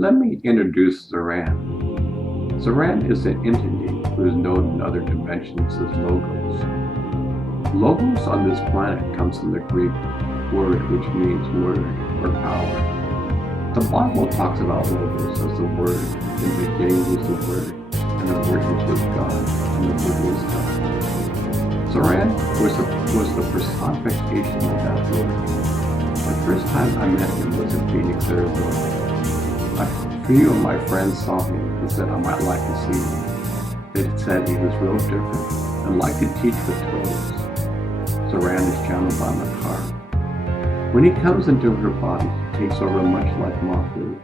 Let me introduce Zoran. Zoran is an entity who is known in other dimensions as Logos. Logos on this planet comes from the Greek word which means word or power. The Bible talks about Logos as the word. In the beginning was the word, and the word was with God, and the word was God. Zoran was the personification of that word. The first time I met him was in Phoenix, Arizona. A few of my friends saw him and said I might like to see him. They said he was real different and liked to teach with toys. Zoran is channeled by my car. When he comes into her body, he takes over much like Mafu.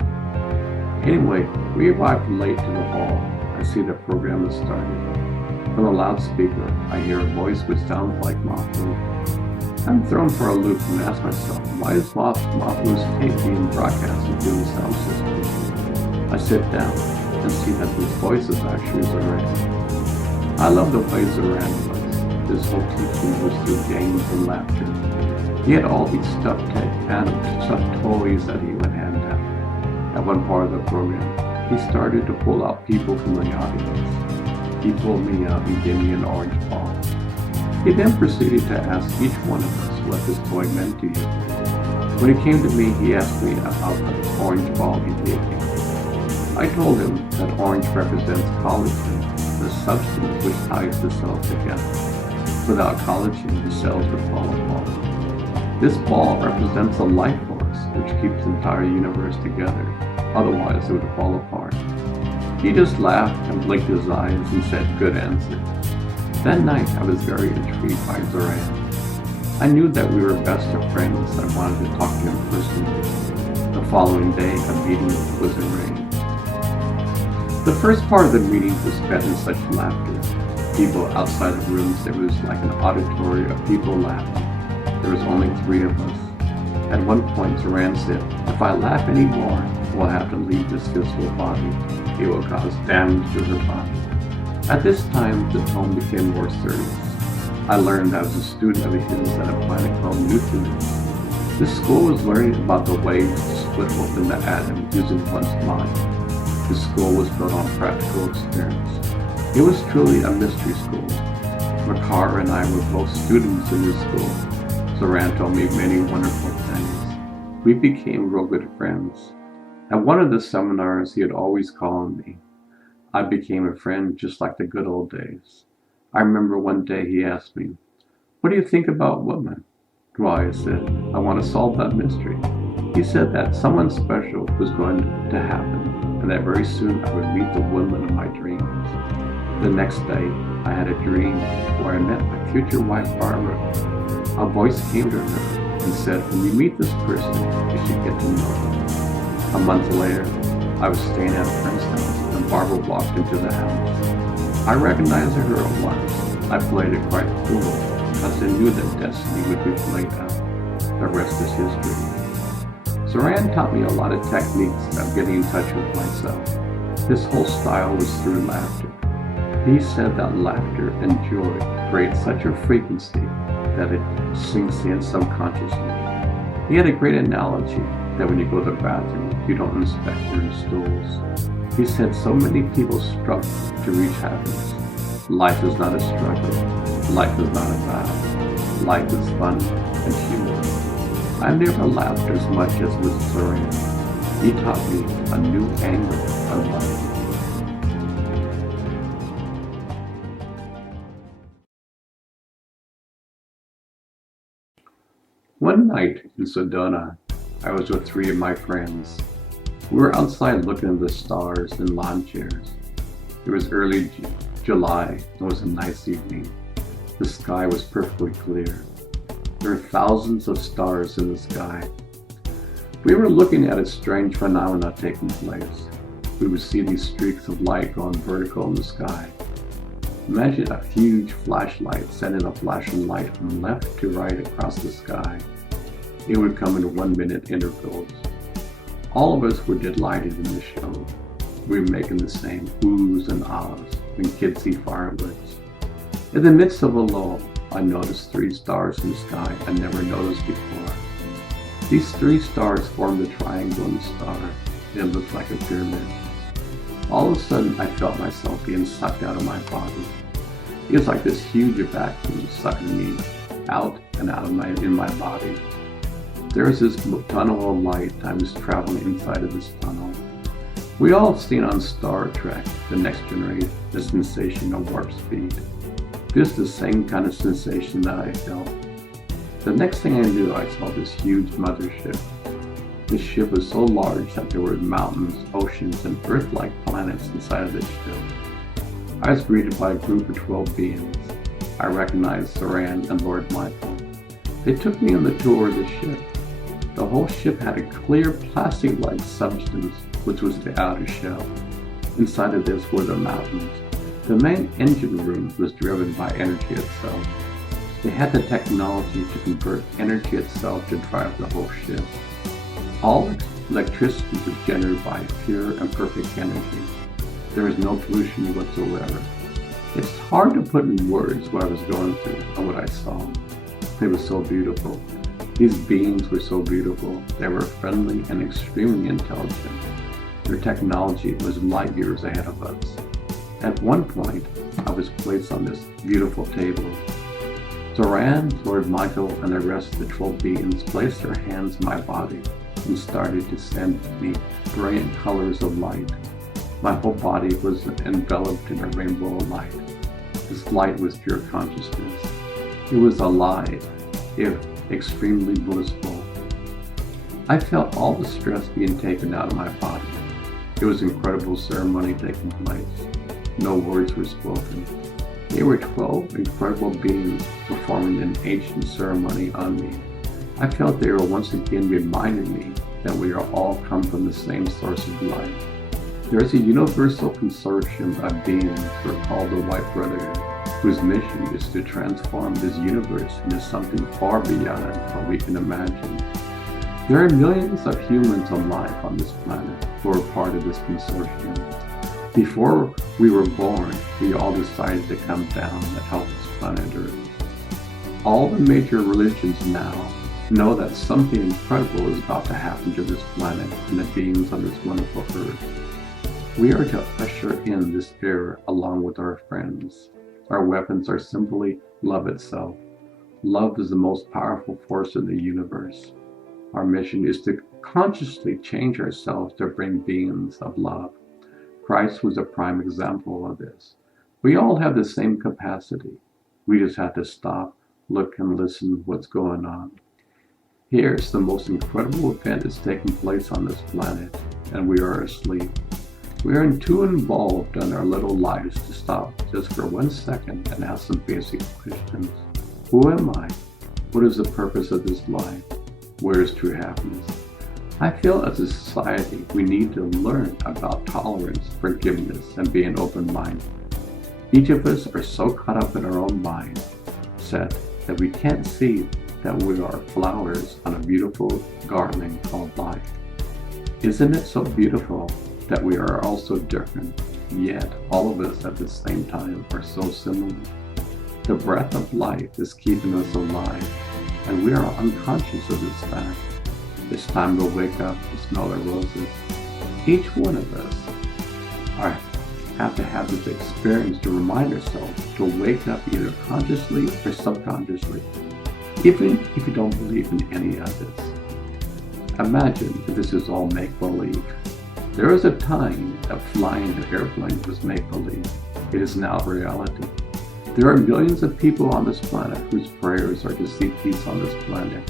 Anyway, we arrived late to the hall. I see the program has started. From the loudspeaker, I hear a voice which sounds like Mafu. I'm thrown for a loop and ask myself, why is Mafu's tape being broadcasted through the sound system? I sit down and see that this voice is actually Zoran. I love the way Zoran was. His whole teaching was through games and laughter. He had all these stuffed toys that he would hand out. At one part of the program, he started to pull out people from the audience. He pulled me out and gave me an orange ball. He then proceeded to ask each one of us what this toy meant to you. When he came to me, he asked me about the orange ball he gave me. I told him that orange represents collagen, the substance which ties the cells together. Without collagen, the cells would fall apart. This ball represents a life force which keeps the entire universe together, otherwise it would fall apart. He just laughed and blinked his eyes and said, "Good answer." That night I was very intrigued by Zoran. I knew that we were best of friends and I wanted to talk to him personally. The following day a meeting was arranged. The first part of the meeting was spent in such laughter. People outside of rooms, there was like an auditory of people laughing. There was only 3 of us. At one point Zoran said, "If I laugh anymore, we'll have to leave this physical body. It will cause damage to her body." At this time, the tone became more serious. I learned I was a student of his at a planet called Nucleus. This school was learning about the ways to split open the atom using one's mind. The school was built on practical experience. It was truly a mystery school. Makar and I were both students in this school. Zoran told me many wonderful things. We became real good friends. At one of the seminars, he had always called me. I became a friend just like the good old days. I remember one day he asked me, "What do you think about women?" "Why," I said, "I want to solve that mystery." He said that someone special was going to happen and that very soon I would meet the woman of my dreams. The next day, I had a dream where I met my future wife, Barbara. A voice came to her and said, "When you meet this person, you should get to know them." A month later, I was staying at a friend's house and Barbara walked into the house. I recognized her at once. I played it quite cool because I knew that destiny would be played out. The rest is history. Zoran taught me a lot of techniques of getting in touch with myself. His whole style was through laughter. He said that laughter and joy create such a frequency that it sinks in subconsciously. He had a great analogy that when you go to the bathroom, you don't inspect your stools. He said so many people struggle to reach happiness. Life is not a struggle. Life is not a battle. Life is fun and humorous. I never laughed as much as with Zoran. He taught me a new angle of life. One night in Sedona, I was with 3 of my friends. We were outside looking at the stars in lawn chairs. It was early July. It was a nice evening. The sky was perfectly clear. There were thousands of stars in the sky. We were looking at a strange phenomena taking place. We would see these streaks of light going vertical in the sky. Imagine a huge flashlight sending a flashing light from left to right across the sky. It would come in 1-minute intervals. All of us were delighted in the show. We were making the same oohs and ahs when kids see fireworks. In the midst of a lull, I noticed 3 stars in the sky I never noticed before. These 3 stars formed a triangle in the star. It looked like a pyramid. All of a sudden, I felt myself being sucked out of my body. It was like this huge vacuum sucking me out and out of in my body. There was this tunnel of light. I was traveling inside of this tunnel. We all have seen on Star Trek, The Next Generation, the sensation of warp speed. This is the same kind of sensation that I felt. The next thing I knew, I saw this huge mothership. This ship was so large that there were mountains, oceans, and Earth-like planets inside of this ship. I was greeted by a group of 12 beings. I recognized Zoran and Lord Michael. They took me on the tour of the ship. The whole ship had a clear plastic-like substance, which was the outer shell. Inside of this were the mountains. The main engine room was driven by energy itself. They had the technology to convert energy itself to drive the whole ship. All electricity was generated by pure and perfect energy. There was no pollution whatsoever. It's hard to put in words what I was going through and what I saw. It was so beautiful. These beings were so beautiful. They were friendly and extremely intelligent. Their technology was light years ahead of us. At one point, I was placed on this beautiful table. Zoran, Lord Michael, and the rest of the 12 beings placed their hands in my body and started to send me brilliant colors of light. My whole body was enveloped in a rainbow of light. This light was pure consciousness. It was alive, if extremely blissful. I felt all the stress being taken out of my body. It was an incredible ceremony taking place. No words were spoken. There were 12 incredible beings performing an ancient ceremony on me. I felt they were once again reminding me that we are all come from the same source of life. There is a universal consortium of beings who are called the White Brotherhood, whose mission is to transform this universe into something far beyond what we can imagine. There are millions of humans alive on this planet who are part of this consortium. Before we were born, we all decided to come down and help this planet Earth. All the major religions now know that something incredible is about to happen to this planet and the beings on this wonderful Earth. We are to usher in this era along with our friends. Our weapons are simply love itself. Love is the most powerful force in the universe. Our mission is to consciously change ourselves to bring beings of love. Christ was a prime example of this. We all have the same capacity. We just have to stop, look, and listen to what's going on. Here's the most incredible event that's taking place on this planet, and we are asleep. We are too involved in our little lives to stop just for 1 second and ask some basic questions. Who am I? What is the purpose of this life? Where is true happiness? I feel as a society we need to learn about tolerance, forgiveness, and being open-minded. Each of us are so caught up in our own mindset that we can't see that we are flowers on a beautiful garland called life. Isn't it so beautiful that we are all so different, yet all of us at the same time are so similar? The breath of life is keeping us alive, and we are unconscious of this fact. It's time to wake up and smell the roses. Each one of us have to have this experience to remind ourselves to wake up either consciously or subconsciously, even if you don't believe in any of this. Imagine if this is all make-believe. There was a time that flying an airplane was make-believe. It is now reality. There are millions of people on this planet whose prayers are to see peace on this planet.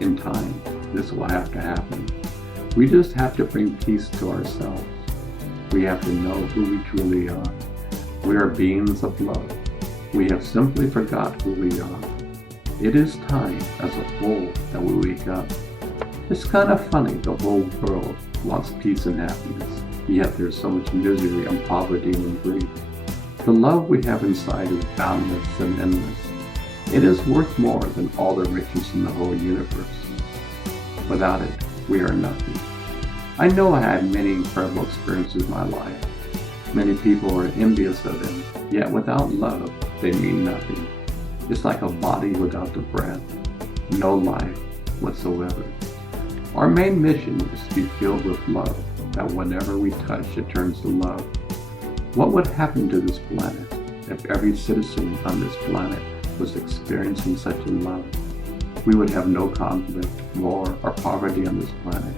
In time, this will have to happen. We just have to bring peace to ourselves. We have to know who we truly are. We are beings of love. We have simply forgot who we are. It is time as a whole that we wake up. It's kind of funny the whole world wants peace and happiness, yet there's so much misery and poverty and grief. The love we have inside is boundless and endless. It is worth more than all the riches in the whole universe. Without it, we are nothing. I know I had many incredible experiences in my life. Many people are envious of them, yet without love, they mean nothing. It's like a body without the breath, no life whatsoever. Our main mission is to be filled with love, that whatever we touch, it turns to love. What would happen to this planet if every citizen on this planet was experiencing such a love? We would have no conflict, war, or poverty on this planet.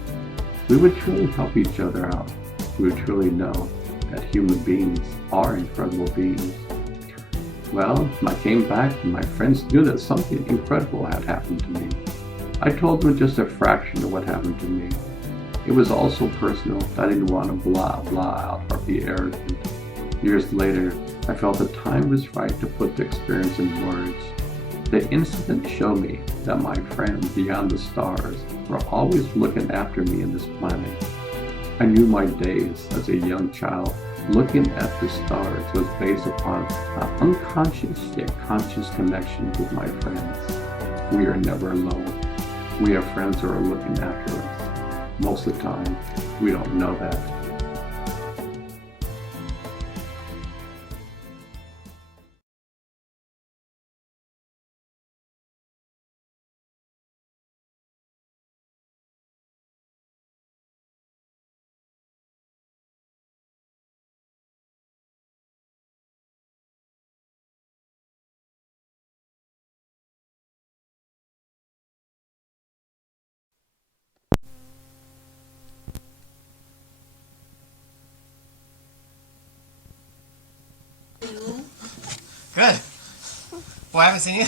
We would truly help each other out. We would truly know that human beings are incredible beings. Well, I came back and my friends knew that something incredible had happened to me. I told them just a fraction of what happened to me. It was all so personal that I didn't want to blah out or be arrogant. Years later, I felt the time was right to put the experience in words. The incident showed me that my friends beyond the stars were always looking after me in this planet. I knew my days as a young child looking at the stars was based upon an unconscious yet conscious connection with my friends. We are never alone. We have friends who are looking after us. Most of the time, we don't know that. Good. Well, I haven't seen you.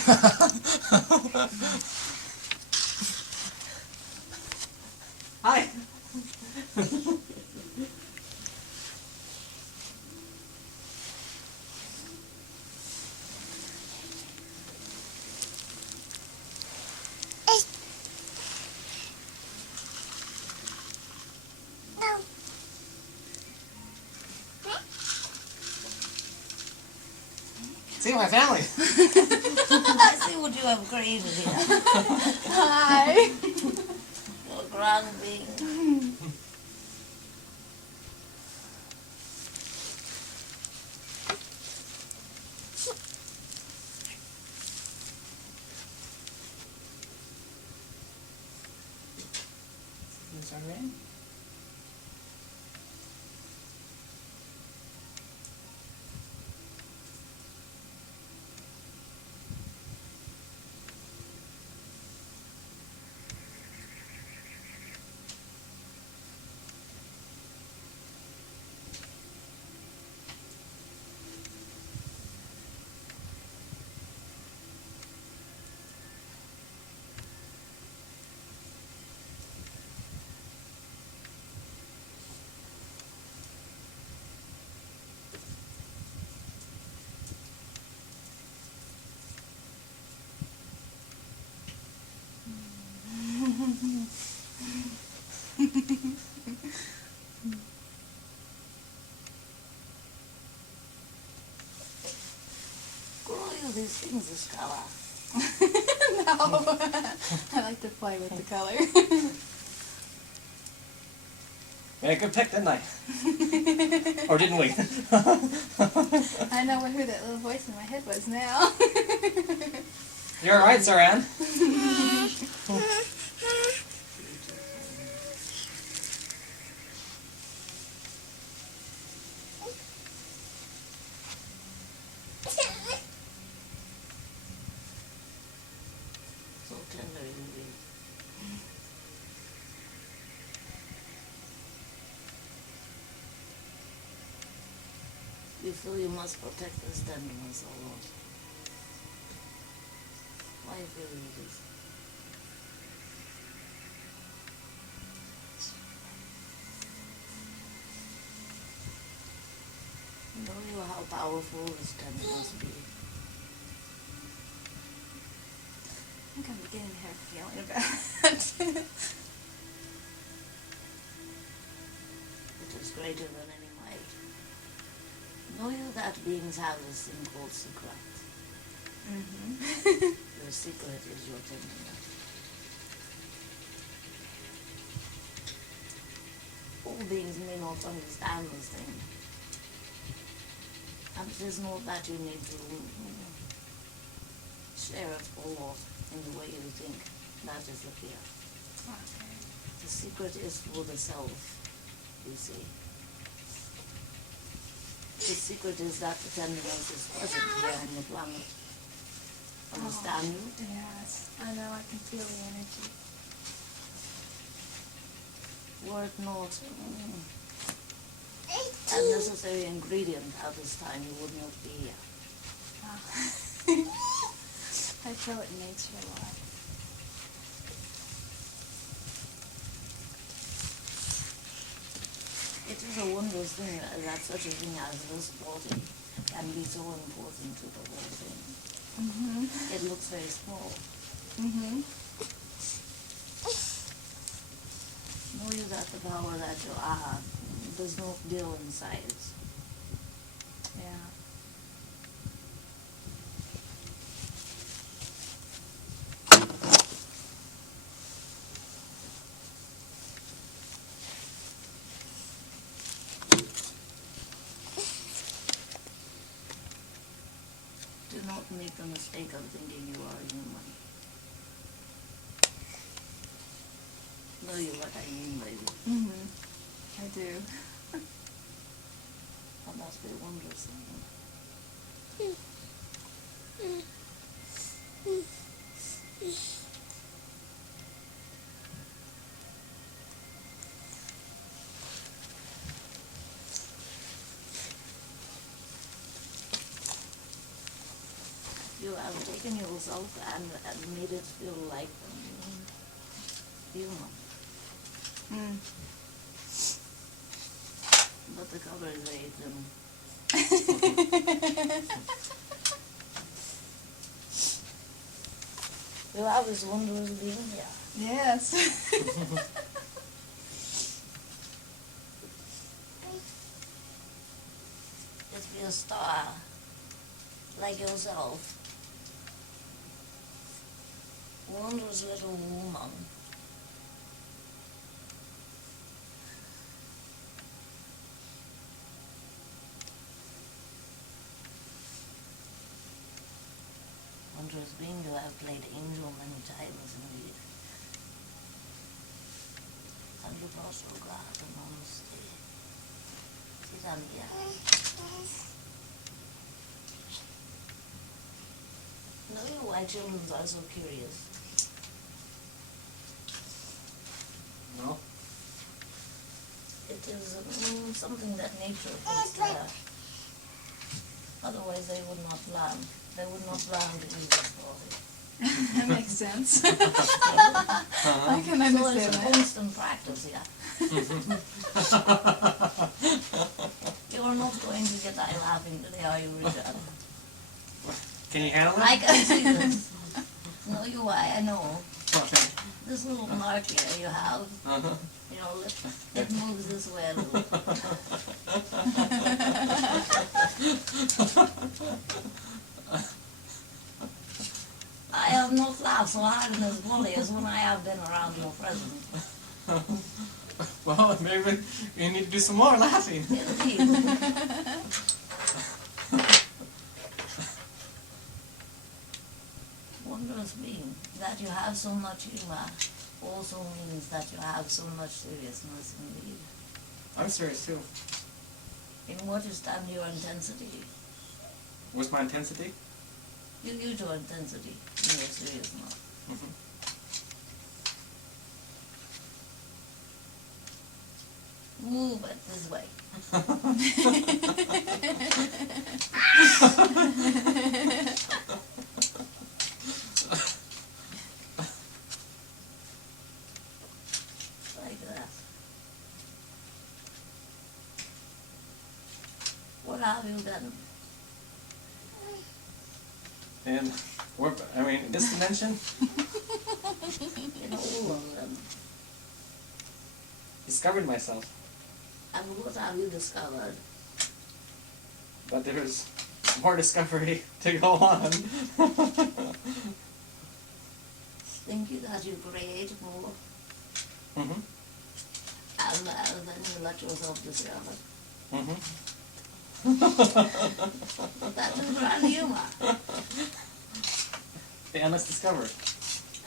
Hi. See my family. I see what you have created here. Hi. You're grounding. Zoran? Grow you these things this color. No. I like to play with the color. Made a good pick, didn't I? Or didn't we? I know who that little voice in my head was now. You're alright, Zoran. So tender indeed. You feel you must protect this tenderness a lot. Why you feel it is? Know you how powerful this tenderness be. I think I'm beginning to have a feeling about it. It is greater than any might. Know you that beings have this thing called secret. Mm-hmm. Your secret is your tenderness. All beings may not understand this thing. And it is not that you need to share it all in the way you think. That is the fear. Okay. The secret is for the self. you see. The secret is that the tenderness is present here on the planet. Understand you? Yes, I know, I can feel the energy. Were it not a necessary ingredient at this time, you would not be here. I feel it in nature a lot. It is a wondrous thing that such a thing as this body can be so important to the whole thing. Mm-hmm. It looks very small. Mm-hmm. Know you that the power that you are does not deal in size. Yeah. Do not make the mistake of thinking you are human. Know you what I mean, baby? Mm-hmm. I do. That must be a wondrous thing. You have taken yourself and made it feel like human. Mm. But the cover is very thin. You have this wondrous being here. Yes. If you're a star, like yourself, wondrous little woman. Wondrous being, you have played angel many times indeed. And you've also got an honesty. Sit down here. Know you why children are so curious? No? It is something that nature puts there. Otherwise they would not learn. They would not learn to use this body. That makes sense. I can So understand it's a that. constant practice, yeah. You are not going to get eye laughing today, are you, Richard? Can you handle it? I can see this. Know you why? I know. Okay. This little mark here you have, Uh-huh. you know, it moves this way a little. I have not laughed so hard in this body as when I have been around your presence. Well, maybe you need to do some more laughing. Indeed. Wondrous being, that you have so much humor also means that you have so much seriousness indeed. I'm serious too. In what is done your intensity? What's my intensity? You use your intensity in your seriousness. Mm-hmm. Move it this way. Like that. What have you done? And we're, I mean, in this dimension, In all of them. discovered myself. And what have you discovered? But there's more discovery to go on. Think you that you create more, Mm-hmm. and then you let yourself discover. Mm-hmm. That's a grand humor. The endless discovery.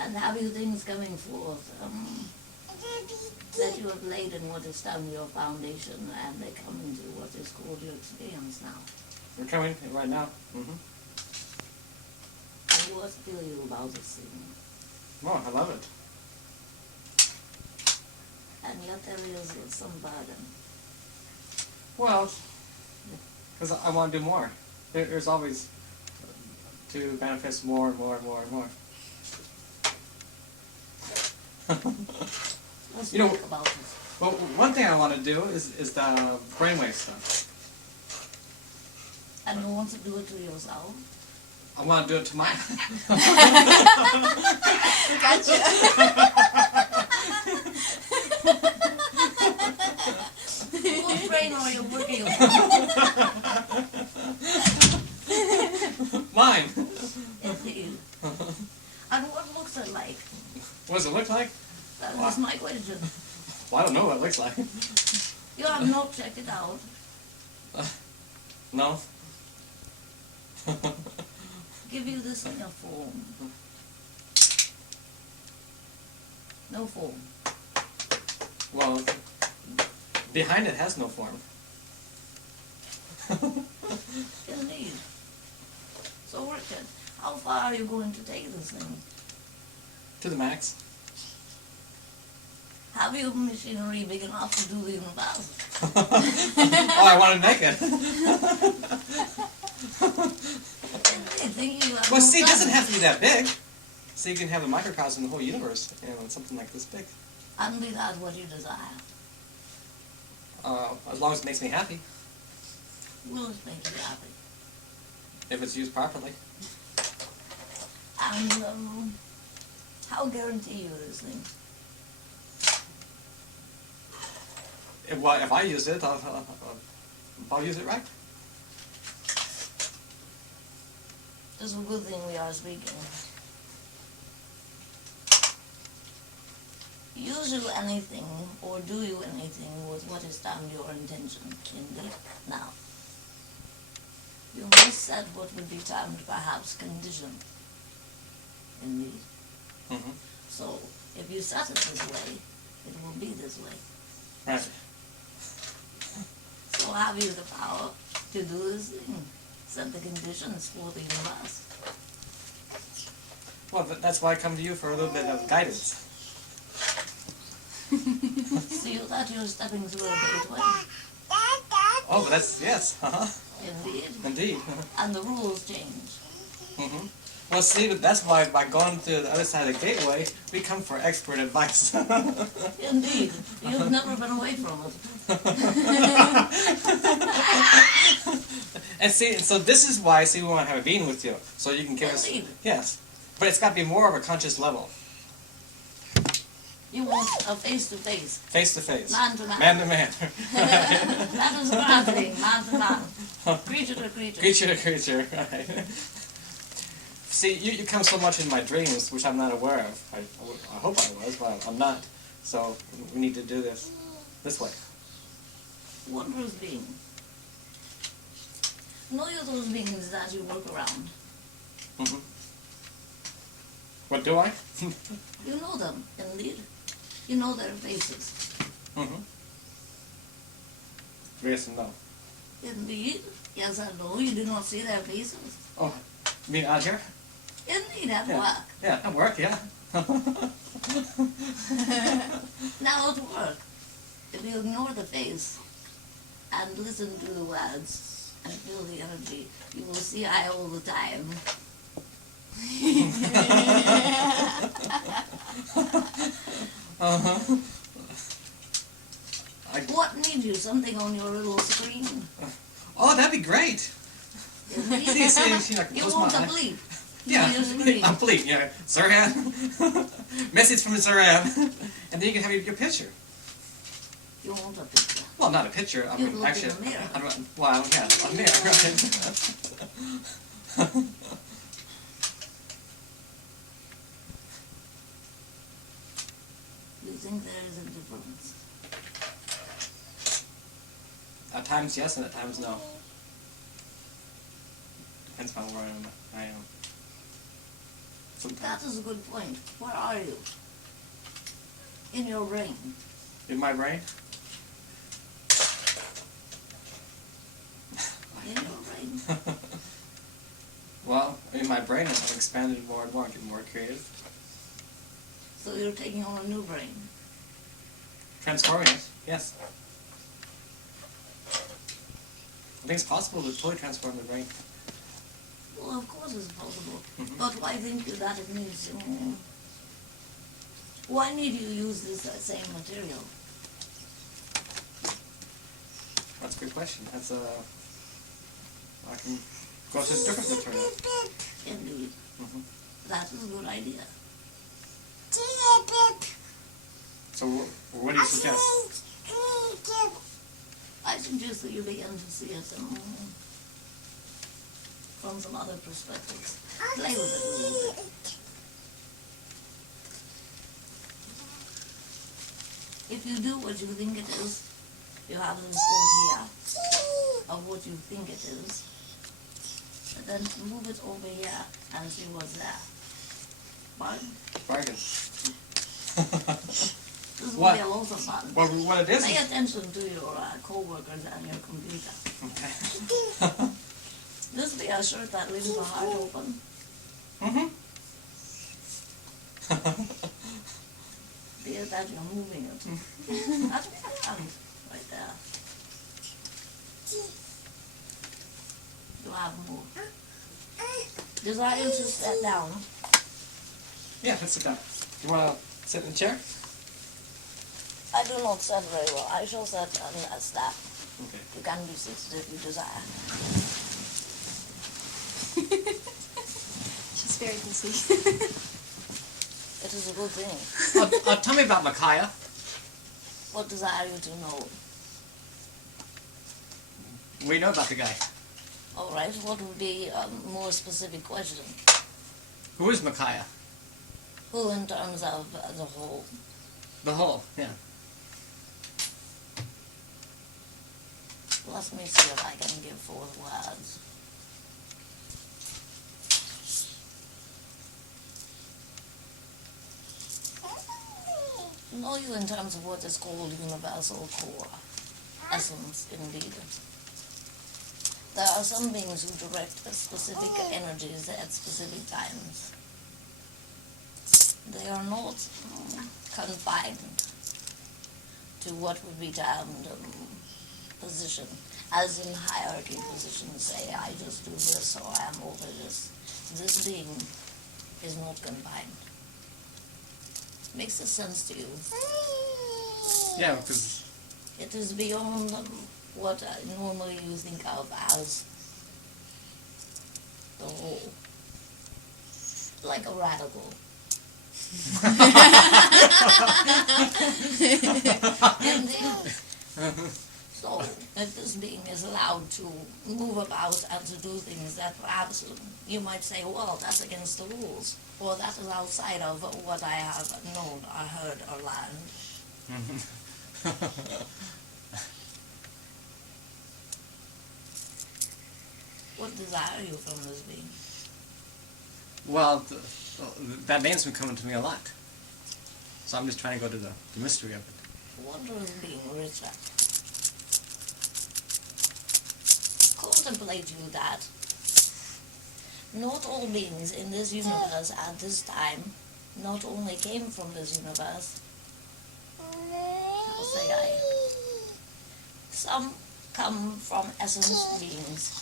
And have you things coming forth that you have laid in what is down your foundation, and they come into what is called your experience now. We're coming right now. Mm-hmm. And what feel you about this thing? Oh, I love it. And yet there is some burden. Well, because I want to do more. There's always to manifest more and more and more and more. Let's You know- think about it. Well, one thing I want to do is the brainwave stuff. And you want to do it to yourself? I want to do it to my... Gotcha. Whose brain are you working on? Mine! Indeed. And what looks it like? What does it look like? That is my question. Well, I don't know what it looks like. You have not checked it out. No? Give you this in a form. No form. Well, behind it has no form. Indeed. So Richard, how far are you going to take this thing? To the max. Have you machinery big enough to do the universe? Oh, I want to make it. Well, see, it doesn't have to be that big. So you can have a microcosm of the whole universe, something like this big. And be that what you desire. As long as it makes me happy, Will it make you happy? if it's used properly. And how guarantee you this thing? If I use it, I'll use it right. It's a good thing we are speaking. Use you anything or do you anything with what is down your intention indeed. Now, you must set what would be termed perhaps condition. Indeed. Mm-hmm. So, if you set it this way, it will be this way. Right. So have you the power to do this thing? Set the conditions for the universe. Well, that's why I come to you for a little bit of guidance. See that you're stepping through a gateway? Oh, but that's, yes, Indeed. indeed. And the rules change. Mm-hmm. Well, see, but that's why by going to the other side of the gateway, we come for expert advice. Indeed. You've never been away from it. And see, so this is why, see, we want to have a meeting with you, so you can give us, Indeed. yes, but it's got to be more of a conscious level, You want a face-to-face. face to face, Man to man. man to man, That is one thing, man to man. Creature to creature. creature to creature, right? See, you come so much in my dreams, which I'm not aware of. I hope I was, but I'm not. So we need to do this way. Wondrous being. Know you those beings that you work around. Mm-hmm. What do I? You know them, indeed. You know their faces. Mm-hmm. Yes and no. Indeed. Yes, I know. You do not see their faces. Oh, you mean out here? Indeed, at Yeah. work. Yeah, at work, yeah. Now at work, if you ignore the face and listen to the words and feel the energy, you will see I all the time. Uh-huh. What need you? Something on your little screen? Oh, that'd be great. Indeed. See, I can You close want my a eye. bleep. Yeah, Your screen. I'm bleep, yeah. Zoran. Message from Zoran. And then you can have your picture. You want a picture. Well, not a picture. I You mean, look in actually, the mirror. Well, yeah, a mirror, right. You think there is a difference? At times yes, and at times no. Depends on where I am. That Sometimes. is a good point. Where are you? In your brain. In my brain? In your brain. Well, in my brain I've expanded more and more, getting more creative. So you're taking on a new brain. Transforming it, yes. I think it's possible to totally transform the brain. Well, of course it's possible. Mhm. But why think you that it needs... why need you use this same material? That's a good question. That's I can go to a different material. Indeed. Mhm. That is a good idea. So what do you suggest? I suggest that you begin to see it from some other perspectives. Play with it a little bit. If you do what you think it is, you have this idea of what you think it is, and then move it over here and see what's there. Bargain? Bargain. This will What? be a lot of fun. Well, what it is? Pay attention to your co-workers and your computer. Okay. This be a shirt that leaves the heart open. Mhm. Be it that you're moving it. That's fun, right there. You have more. Desire to sit down. Yeah, let's sit down. You wanna sit in the chair? I do not sit very well. I shall sit as that. Okay. You can be seated if you desire. She's very busy. It is a good thing. Tell me about Micaiah. What desire you to know? We know about the guy. All right, what would be a more specific question? Who is Micaiah? Who in terms of the whole? The whole, yeah. Let me see if I can give forth words. Know you in terms of what is called universal core, essence indeed. There are some beings who direct specific energies at specific times. They are not confined to what would be termed position, as in hierarchy positions, say, I just do this or I am over this. This being is not confined. Makes this sense to you? Yeah, because It is beyond what normally you think of as the whole. Like a radical. Indeed. So, if this being is allowed to move about and to do things that perhaps you might say, well, that's against the rules, or that is outside of what I have known or heard or learned. What desire you from this being? well, that name's been coming to me a lot. So I'm just trying to go to the mystery of it. Wondrous being, Richard. Contemplate you that not all beings in this universe at this time not only came from this universe, how say I, some come from essence beings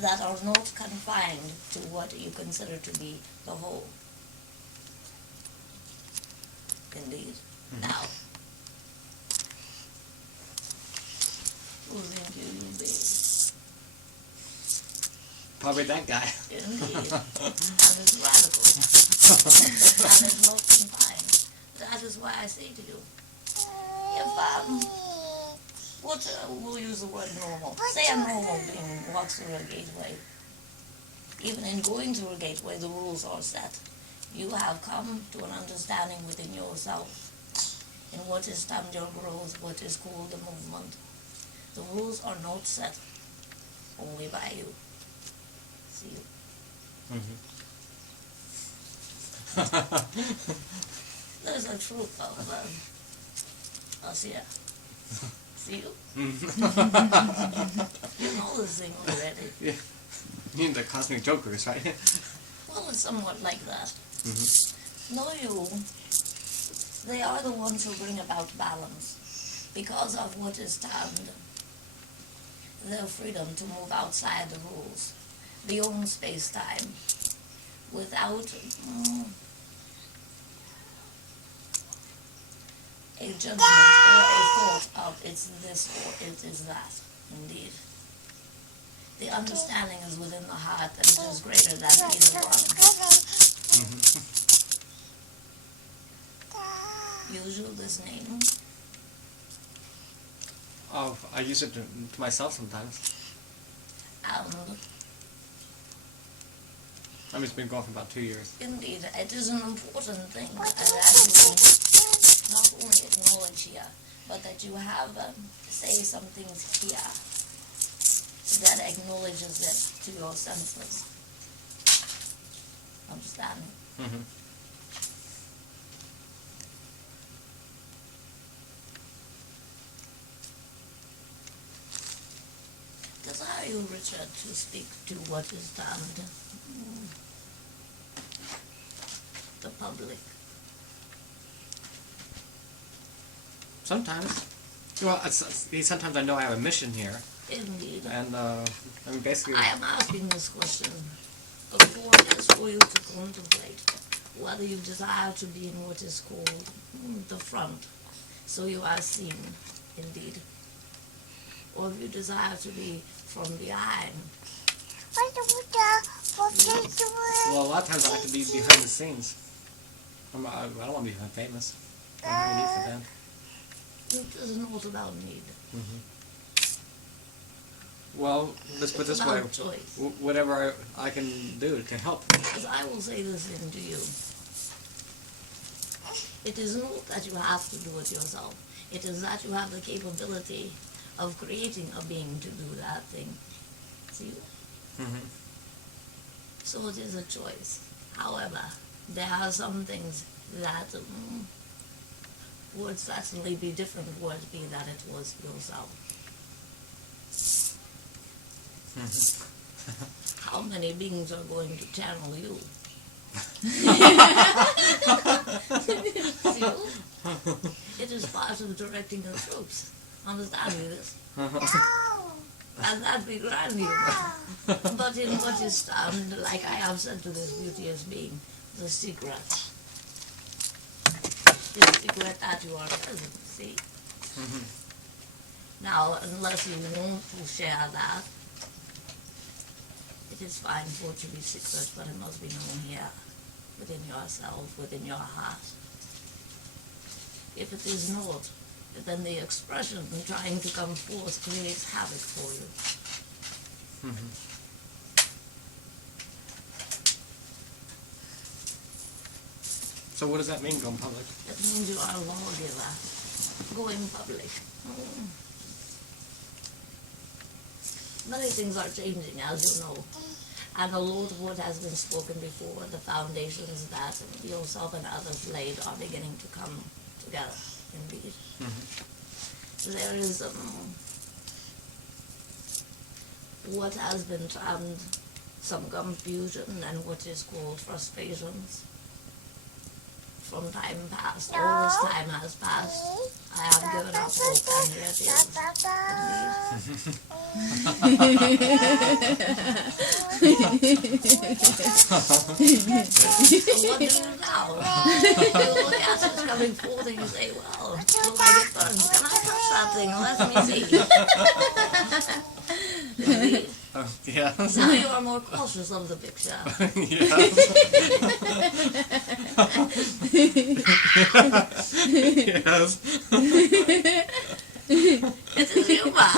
that are not confined to what you consider to be the whole. Indeed. Now, who think you will be? Probably that guy. Indeed. And it's radical. And it's not confined. That is why I say to you, if, we'll use the word normal. Say a normal being walks through a gateway. Even in going through a gateway, the rules are set. You have come to an understanding within yourself in what is termed your growth, what is called the movement. The rules are not set only by you. See you. There's a troop of us here. See you? You know this thing already. Yeah. You mean the cosmic jokers, right? Well, it's somewhat like that. Know you, they are the ones who bring about balance because of what is termed their freedom to move outside the rules, beyond space-time, without a judgment or a thought of it's this or it is that, indeed. The understanding is within the heart that it is greater than either one. Use you this name? Oh, I use it to myself sometimes. And I mean, it's been going for about 2 years. indeed, it is an important thing that you not only acknowledge here, but that you have, say some things here that acknowledges it to your senses. Understand? Desire you, Richard, to speak to what is termed the public? Sometimes. Well, sometimes I know I have a mission here, Indeed. and I mean, basically. I am asking this question for it is for you to contemplate whether you desire to be in what is called the front, so you are seen, indeed, or if you desire to be from behind. Well, a lot of times I like to be behind the scenes. I don't want to be famous. I don't really need for that. It is not about need. Well, let's put it this way. About choice. Whatever I can do to help. As I will say this thing to you. It is not that you have to do it yourself. It is that you have the capability of creating a being to do that thing. See? So it is a choice. However, there are some things that would certainly be different were it be that it was yourself. How many beings are going to channel you? See? It is part of directing the troops. Understand me this? And that be grand, you know. But in what is termed, like I have said to this beauteous being, the secret. The secret that you are present, see? Now, unless you want to share that, it is fine for it to be secret, but it must be known here, within yourself, within your heart. If it is not, then the expression trying to come forth creates havoc for you. So what does that mean, going public? It means you are a lawgiver, going public. Many things are changing, as you know. And a lot of what has been spoken before, the foundations that yourself and others laid are beginning to come together, indeed. There is what has been termed some confusion and what is called frustrations. From time past, all this time has passed. I have given up hope, and here it is. So what do you now? Your gas is coming forth and you say, well, will I get burned? Can I touch that thing? Let me see. Yeah. Now you are more cautious of the picture. Yes. It is humor.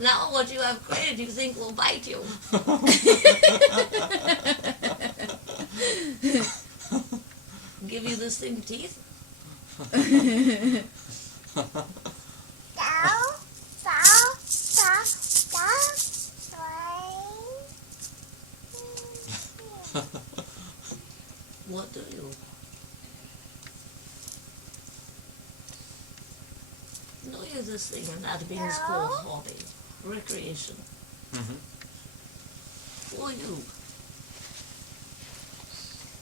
Now what you have created you think will bite you. Give you this thing teeth? What do you Know you this thing that beings called hobby, recreation. Mm-hmm. For you,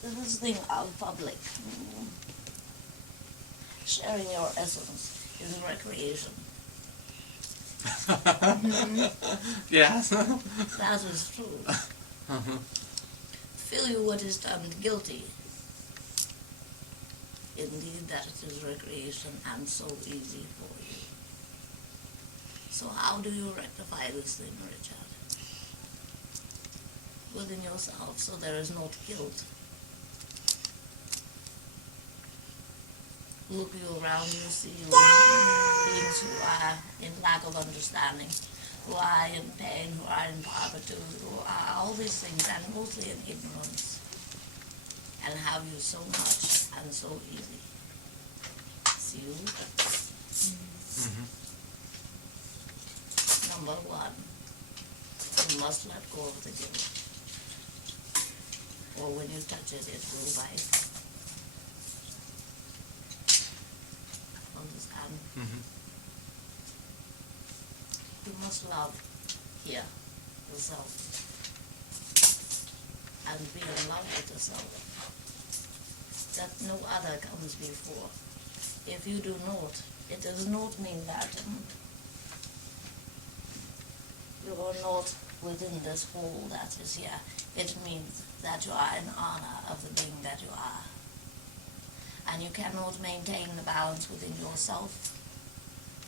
this thing of public, sharing your essence is recreation. Yes. That is true. Mm-hmm. Feel you what is termed guilty. Indeed, that it is recreation and so easy for you. So how do you rectify this thing, Richard? Within yourself, so there is not guilt. Look you around, you see you beings who are in lack of understanding, who are in pain, who are in poverty, who are all these things, and mostly in ignorance, and have you so much and so easy. See you? Mm-hmm. Number one, you must let go of the guilt. Or when you touch it, it will bite. Understand? Mm-hmm. You must love here yourself and be in love with yourself. That no other comes before. If you do not, it does not mean that you are not within this whole that is here. It means that you are in honor of the being that you are. And you cannot maintain the balance within yourself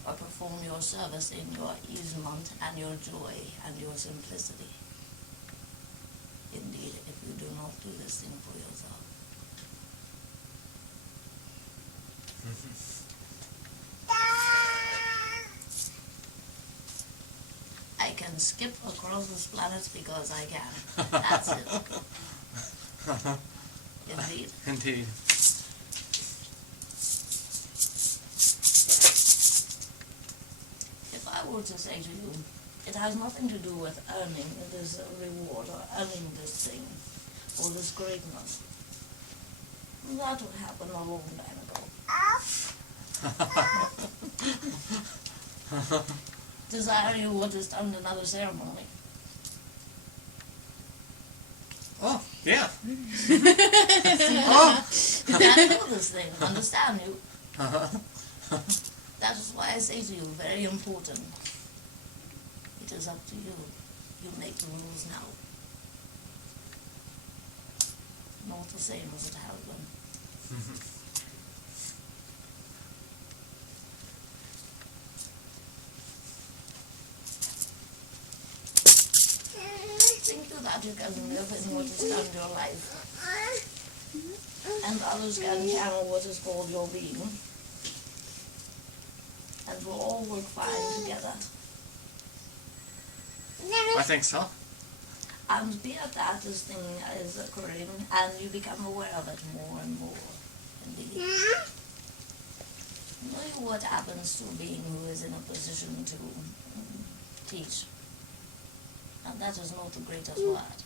or perform your service in your easement and your joy and your simplicity. Indeed, if you do not do this thing for yourself. I can skip across this planet because I can. That's it. Indeed. Indeed. If I were to say to you, it has nothing to do with earning this reward or earning this thing or this greatness. That would happen a long time ago. Desire you what is done in another ceremony. Oh, yeah. Oh! You can't do this thing, understand you? That is why I say to you, very important. It is up to you. You make the rules now. Not the same as it has been. Think you that you can live in what is called your life, and others can channel what is called your being, and we'll all work fine together. I think so. And be it that this thing is occurring, and you become aware of it more and more. Indeed. Know what happens to a being who is in a position to teach. And that is not the greatest word.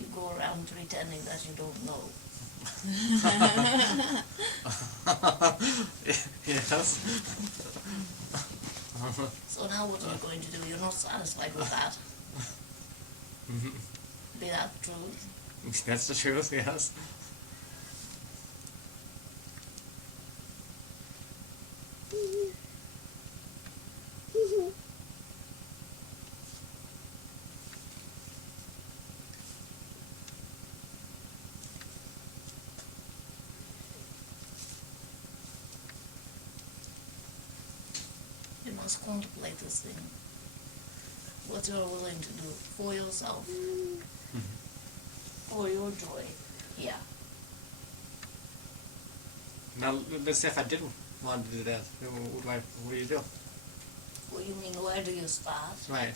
You go around pretending that you don't know. Yes. So now what are you going to do? You're not satisfied with that. Be that the truth? That's the truth, yes. You must contemplate this thing. What you're willing to do for yourself, for your joy. Yeah. Now, let's say if I didn't want to do that, what do you do? What you mean, where do you start? Right.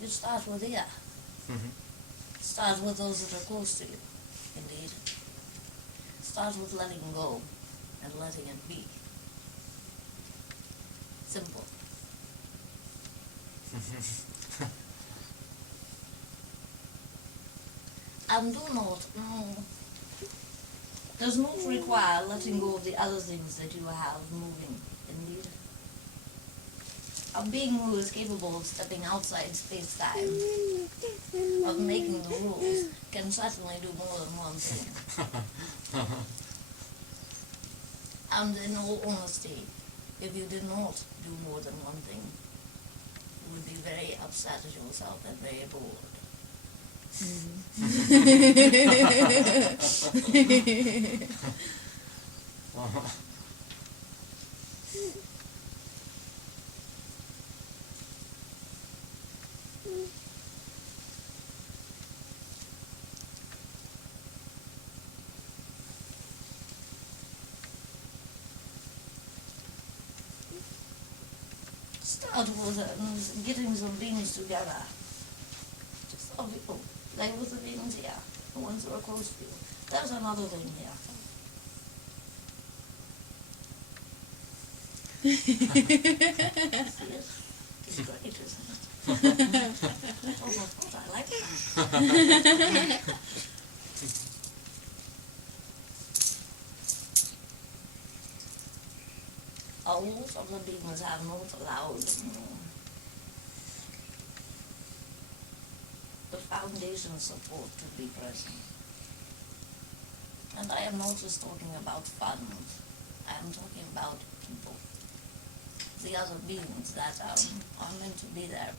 You start with here. Mm-hmm. Start with those that are close to you. Indeed. Start with letting go and letting it be. Simple. And do not does not require letting go of the other things that you have moving, indeed. A being who is capable of stepping outside space-time, of making the rules, can certainly do more than one thing. And in all honesty, if you did not do more than one thing, you would be very upset at yourself and very bored. Start with getting some beans together. Just so people, like with the beans here, the ones that are close to you. There's another thing here. See it? It's great, isn't it? Oh, I like it. A lot of the beings have not allowed the foundation support to be present. And I am not just talking about funds, I am talking about people. The other beings that are meant to be there.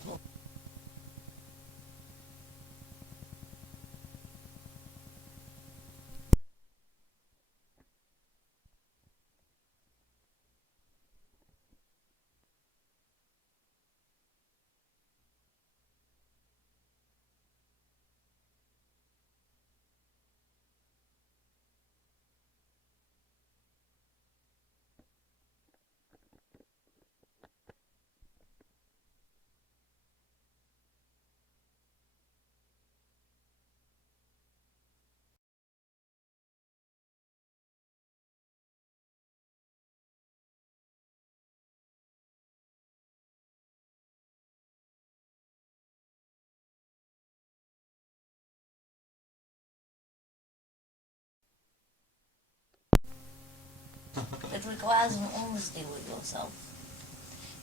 It requires an honesty with yourself.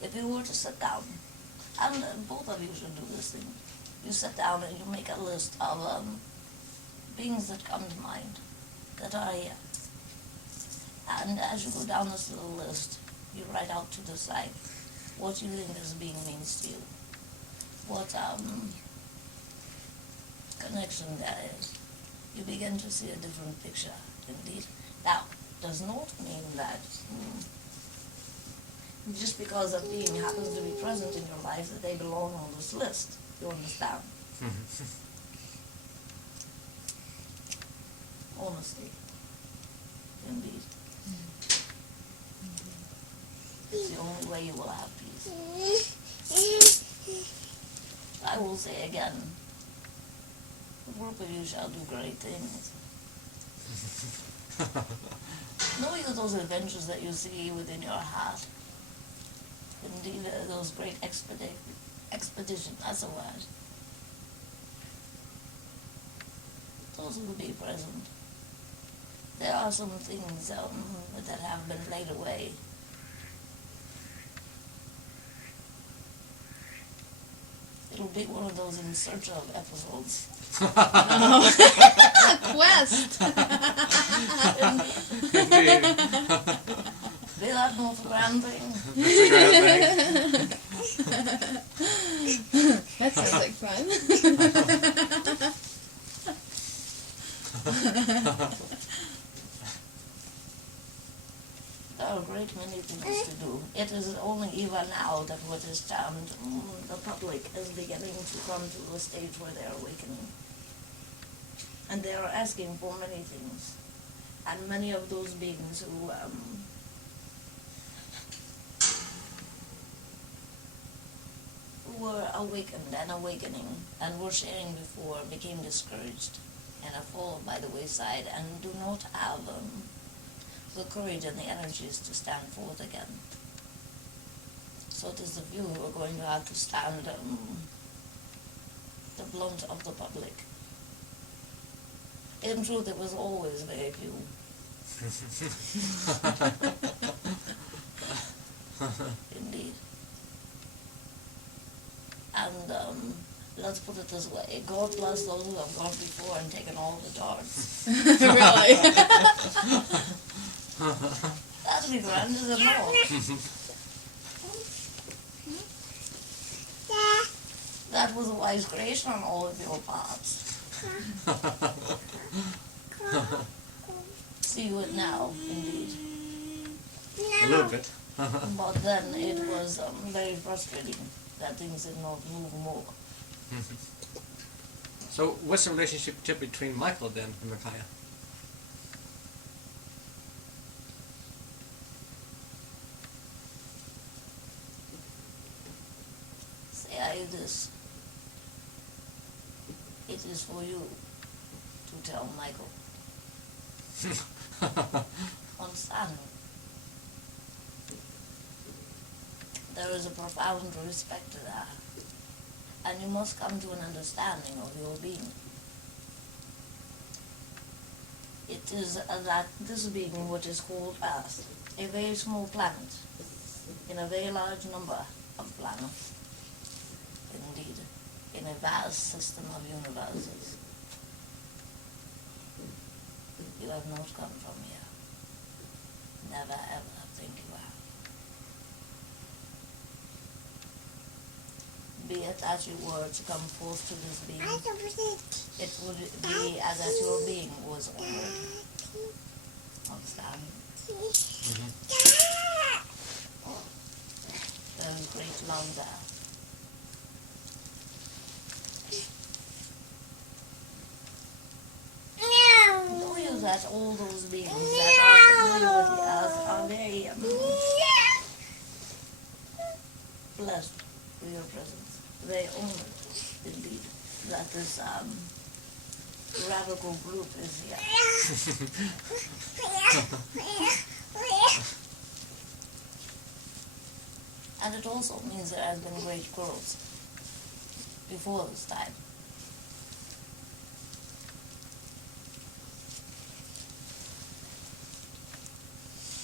If you were to sit down, and both of you should do this thing, you sit down and you make a list of beings that come to mind, that are here. And as you go down this little list, you write out to the side what you think this being means to you, what connection there is. You begin to see a different picture, indeed. Now, does not mean that just because a being happens to be present in your life that they belong on this list. You understand? Honesty. Indeed. It's the only way you will have peace. I will say again, the group of you shall do great things. Knowing that those adventures that you see within your heart, indeed those great expeditions, that's a word, those will be present. There are some things that have been laid away. It'll be one of those in search of episodes. Quest! Indeed. Be that not a grand thing? That sounds like fun. There are a great many things to do. It is only even now that what is termed the public is beginning to come to a stage where they are awakening. And they are asking for many things. And many of those beings who were awakened and awakening and were sharing before became discouraged and have fallen by the wayside and do not have the courage and the energies to stand forth again. So it is the few who are going to have to stand the blunt of the public. In truth, it was always very few. Indeed. And let's put it this way: God bless those who have gone before and taken all the darts. Really? That'd be grand, is it not? That was a wise creation on all of your parts. See you it now, indeed. A little bit. But then it was very frustrating that things did not move more. So, what's the relationship between Michael then and Micaiah? Say I this. It is for you to tell Michael. Understand? There is a profound respect there, and you must come to an understanding of your being. It is that this being, what is called Earth, a very small planet, in a very large number of planets, indeed, in a vast system of universes. You have not come from here. Never ever think you have. Be it that you were to come forth to this being, it would be as if your being was honored. Understand? There is great love there. Know you that all those beings that are familiar with the earth are very blessed with your presence. They honored, indeed, that this radical group is here. And it also means there has been great growth before this time.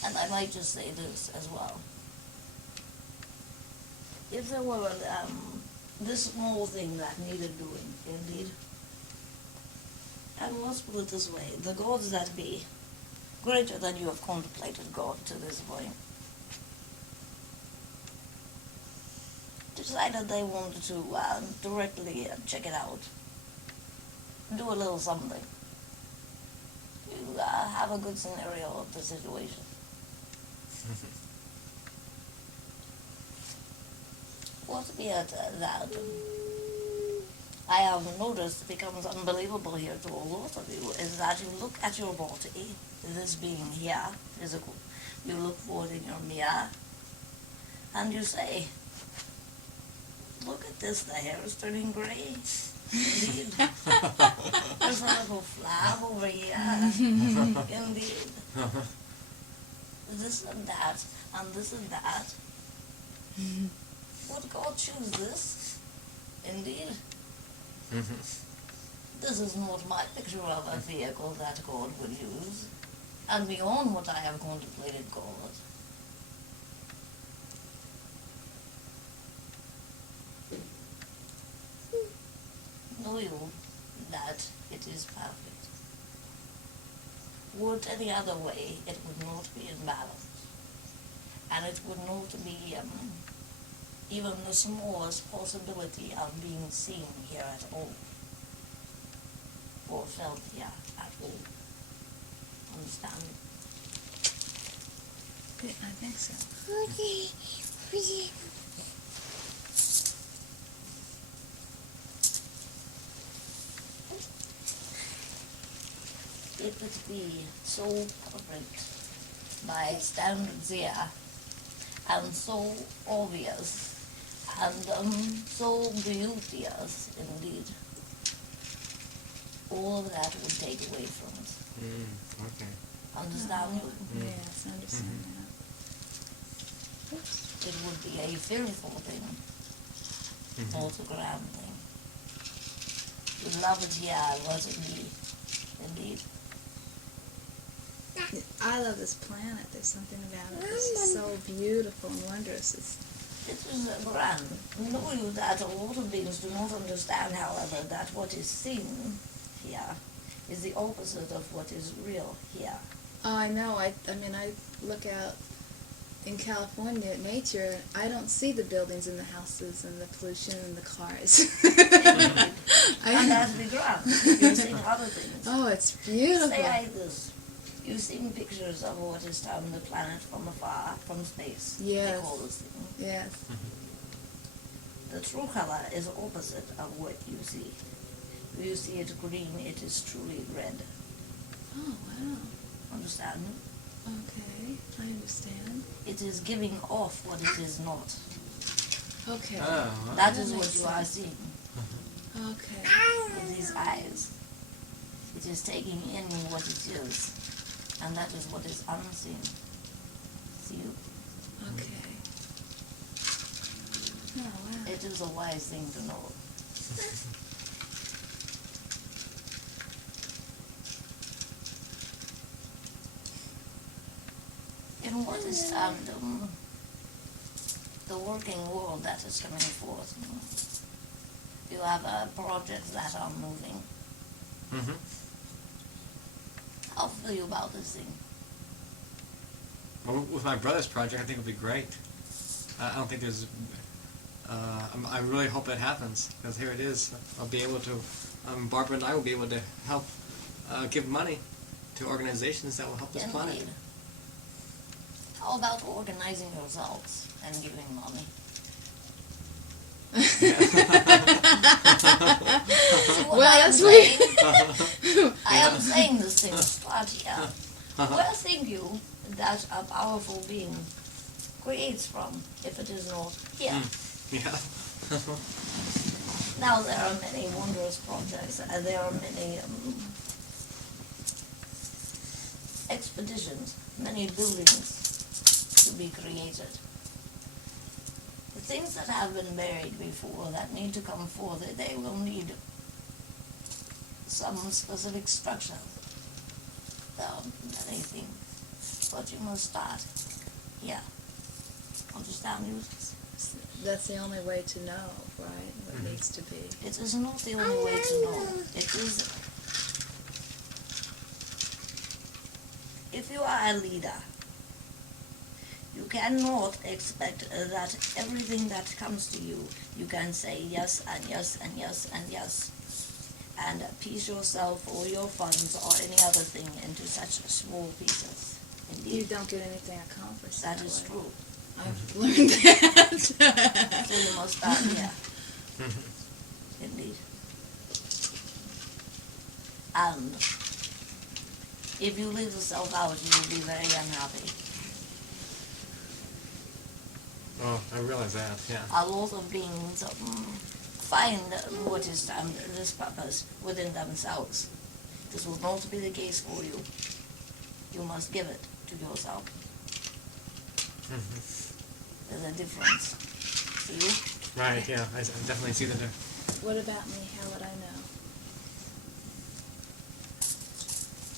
And I might just say this as well. If there were this small thing that needed doing, indeed, and let's put it this way, the gods that be, greater than you have contemplated God to this point, decided they wanted to directly check it out, do a little something, to have a good scenario of the situation. What be it that I have noticed becomes unbelievable here to a lot of you is that you look at your body, this being here, physical, you look forward in your mirror, and you say, look at this, the hair is turning grey. Indeed. There's a little flab over here. Indeed. This and that, and this and that. Would God choose this? Indeed. This is not my picture of a vehicle that God would use, and beyond what I have contemplated God. Know you that it is perfect. Were it any other way, it would not be in balance, and it would not be even the smallest possibility of being seen here at all, or felt here at all. Understand? I think so. If it be so perfect by standards here, and so obvious, and so beauteous indeed, all of that would take away from it. Okay. Understand you? Yes, I understand that. It would be a fearful thing, not a grand thing. You love it here, let it be, indeed. I love this planet. There's something about it. It's just so beautiful and wondrous. It is grand. Know you that a lot of beings do not understand, however, that what is seen here is the opposite of what is real here. Oh, I know. I mean, I look out in California at nature, and I don't see the buildings and the houses and the pollution and the cars. And that's the grand. You're seeing other things. Oh, it's beautiful. Say like this. You've seen pictures of what is termed the planet from afar, from space. Yes. They call this thing. Yes. The true color is opposite of what you see. If you see it green, it is truly red. Oh, wow. Understand? Okay, I understand. It is giving off what it is not. Okay. Oh, That is makes what you are sense. seeing Okay. with these eyes. It is taking in what it is, and that is what is unseen. See you? Okay. Oh, wow. It is a wise thing to know. In what is termed the working world that is coming forth, you have projects that are moving. Mm-hmm. How feel you about this thing? Well, with my brother's project, I think it'll be great. I don't think there's. I really hope it happens, because here it is. I'll be able to. Barbara and I will be able to help give money to organizations that will help this planet. Indeed. How about organizing yourselves and giving money? See what Well, I am that's saying? I am saying this thing start here. Where think you that a powerful being creates from, if it is not here? Yeah. Now there are many wondrous projects, and there are many expeditions, many buildings to be created. The things that have been buried before that need to come forth, they will need some specific structure. There are many things, but you must start here. Understand you? That's the only way to know, right? What needs to be. It is not the only way to know. It is, if you are a leader, you cannot expect that everything that comes to you, you can say yes and yes and yes and yes, and piece yourself or your funds or any other thing into such small pieces. You Indeed, don't get anything accomplished. that is way. true. I've learned that. So you must start here. Indeed. And if you leave yourself out, you will be very unhappy. Oh, I realize that. Yeah. A lot of beings find what is this purpose within themselves. This will not be the case for you. You must give it to yourself. There's a difference. See? Right. Yeah. I definitely see that. What about me? How would I know?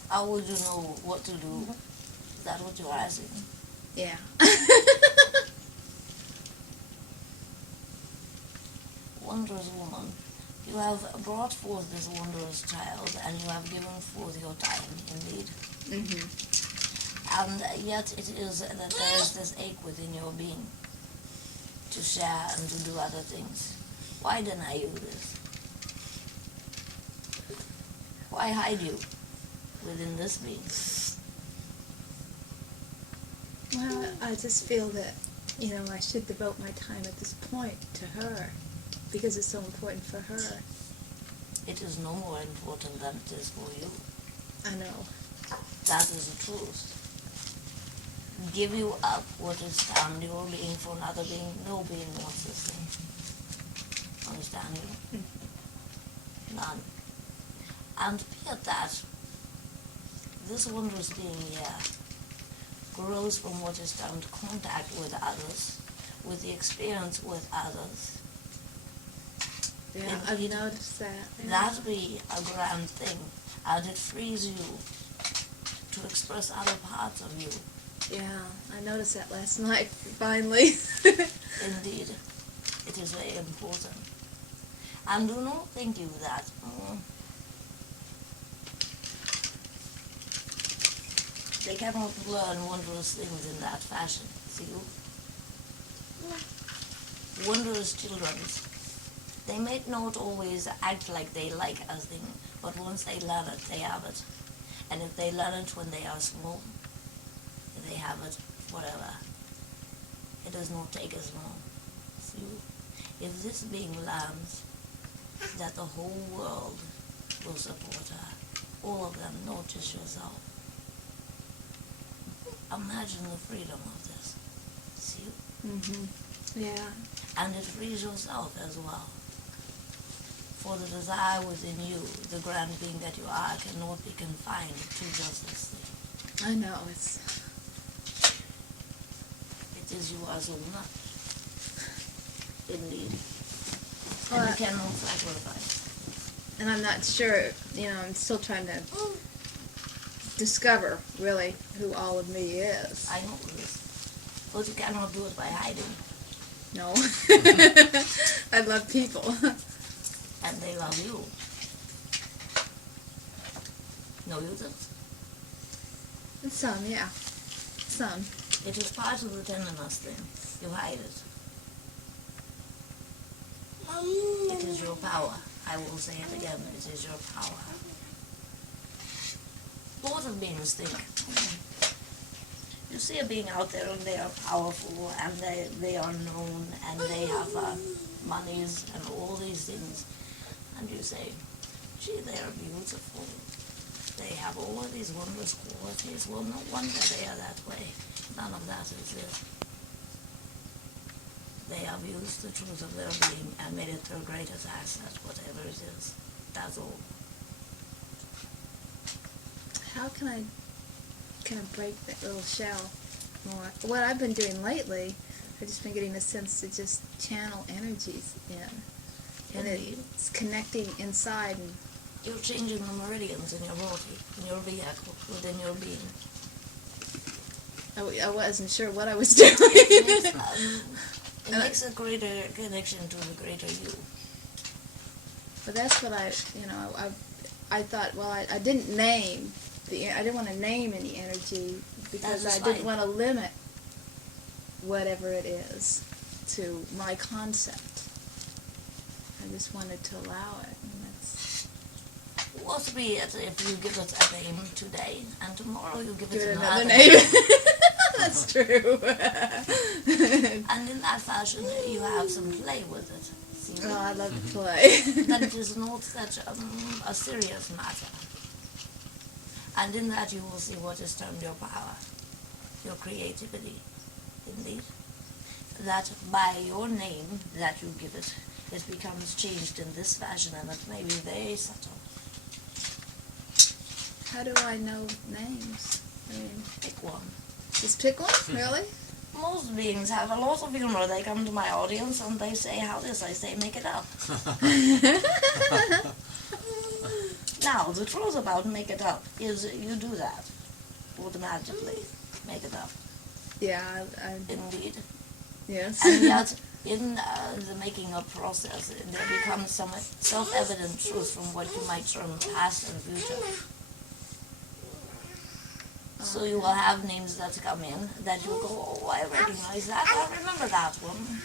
How would you know what to do? Is that what you're asking? Yeah. Wondrous woman, you have brought forth this wondrous child, and you have given forth your time, indeed. And yet it is that there is this ache within your being to share and to do other things. Why deny you this? Why hide you within this being? Well, I just feel that, I should devote my time at this point to her, because it's so important for her. It is no more important than it is for you. I know. That is the truth. Give you up what is termed your being for another being. No being wants this thing. Understand you? None. And be it that this wondrous being here grows from what is termed contact with others, with the experience with others. Yeah, I've noticed that. Yeah. That be a grand thing, and it frees you to express other parts of you. Yeah, I noticed that last night, finally. Indeed, it is very important. And do not think you that they cannot learn wondrous things in that fashion. See you? Wondrous children, they may not always act like they like a thing, but once they learn it, they have it. And if they learn it when they are small, they have it forever. It does not take as long. See, if this being learns that the whole world will support her, all of them, not just yourself, imagine the freedom of this. See? Yeah. And it frees yourself as well. For the desire within you, the grand being that you are, cannot be confined to just this thing. I know, it's... It is you are so much. Indeed. Well, And you cannot sacrifice. and I'm not sure, I'm still trying to discover, really, who all of me is. I know this. But you cannot do it by hiding. No. I love people. And they love you. No, you don't. Some, yeah. Some. It is part of the tenderness thing. You hide it. It is your power. I will say it again. It is your power. Both of beings think. You see a being out there and they are powerful and they are known and they have monies and all these things. And you say, gee, they are beautiful. They have all of these wondrous qualities. Well, no wonder they are that way. None of that is it. They have used the truth of their being and made it their greatest asset, whatever it is. That's all. How can I kind of break that little shell more? What I've been doing lately, I've just been getting a sense to just channel energies in. And Indeed. it's connecting inside. And You're changing the meridians in your body, in your vehicle, within your being. I wasn't sure what I was doing. It makes a greater connection to the greater you. But that's what I thought, well, I didn't name, I didn't want to name any energy because That's I didn't fine. want to limit whatever it is to my concept. I just wanted to allow it. And that's, What be it if you give it a name today, and tomorrow you give give it it another another name. That's true. And in that fashion, you have some play with it. See? Oh, I love to play. That it is not such a serious matter. And in that you will see what is termed your power, your creativity, indeed. That by your name that you give it, it becomes changed in this fashion, and it may be very subtle. How do I know names? I mean, Pick one. just pick one? Really? Most beings have a lot of humor. They come to my audience and they say, how this? I say, make it up. Now, the truth about make it up is you do that automatically. Make it up. Yeah, Indeed. yes. And yet, in the making up process, there becomes some self-evident truth from what you might term past and future. So you will have names that come in that you will go, oh, I recognize that, I remember that one.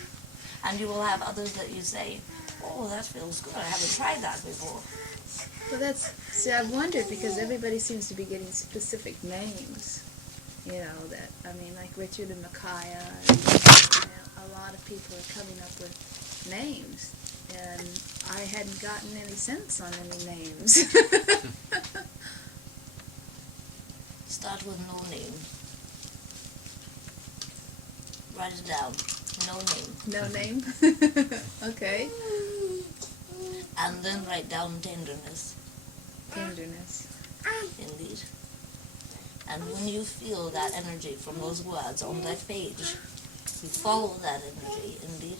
And you will have others that you say, oh, that feels good, I haven't tried that before. Well, I've wondered because everybody seems to be getting specific names. Like Richard and Micaiah. A lot of people are coming up with names. And I hadn't gotten any sense on any names. Start with no name. Write it down. No name. No name? Okay. And then write down tenderness. Tenderness. Indeed. And when you feel that energy from those words on that page, you follow that energy, indeed.